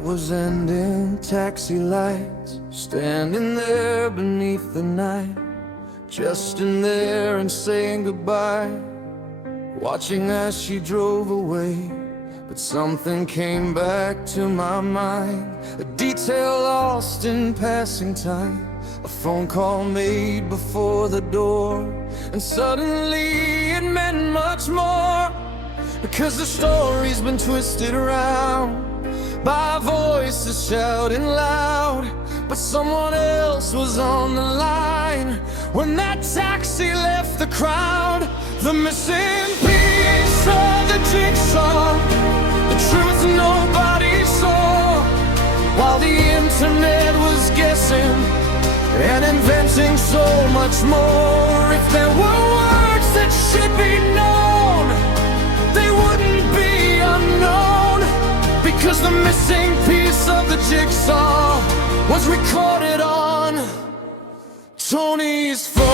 night was ending, taxi lights, standing there beneath the night, just in there and saying goodbye, watching as she drove away. But something came back to my mind, a detail lost in passing time, a phone call made before the door, and suddenly it meant much more. Because the story's been twisted around by voices shouting loud, but someone else was on the line when that taxi left the crowd. The missing piece of the jigsaw, the truth nobody saw, while the internet was guessing and inventing so much more. If there were words that should be known, they wouldn't be unknown, because the missing piece of the jigsaw was recorded on Tony's phone.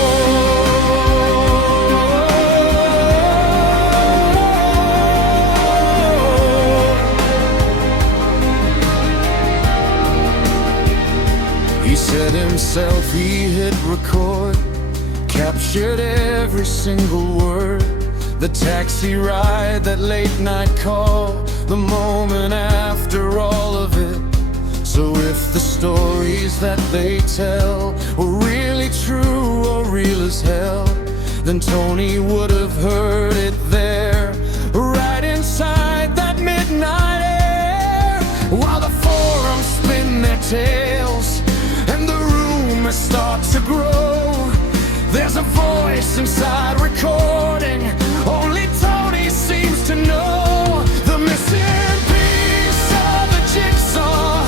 He said himself he hit record, captured every single word, the taxi ride, that late night call, the moment after all of it. So if the stories that they tell were really true or real as hell, then Tony would have heard it there, right inside that midnight air. While the forums spin their tales and the rumors start to grow, there's a voice inside recording only Tony seems to know. The missing piece of the jigsaw,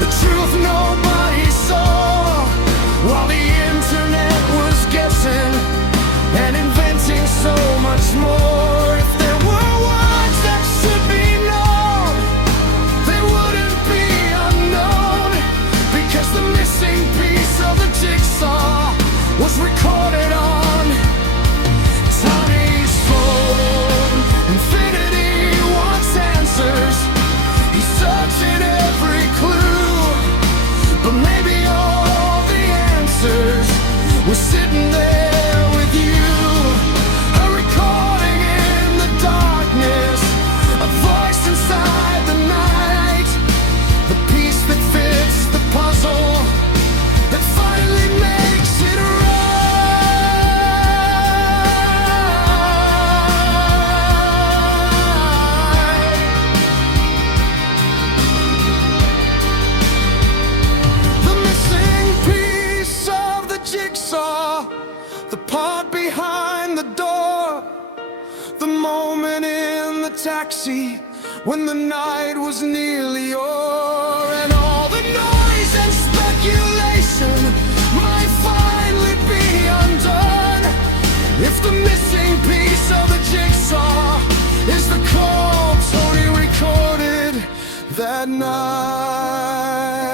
the truth nobody saw, while the internet was guessing and inventing so much more. If there were words that should be known, they wouldn't be unknown, because the missing piece of the jigsaw was recorded on Tony's phone. Infinity wants answers, he's searching every clue, but maybe all the answers were sitting there with you. A recording in the darkness, a voice inside the night, the piece that fits the puzzle that finally makes it right. The missing piece of the jigsaw, the part behind the door, the moment in the taxi when the night was nearly o'er, and all the noise and speculation might finally be undone if the missing piece of the jigsaw is the call Tony recorded that night.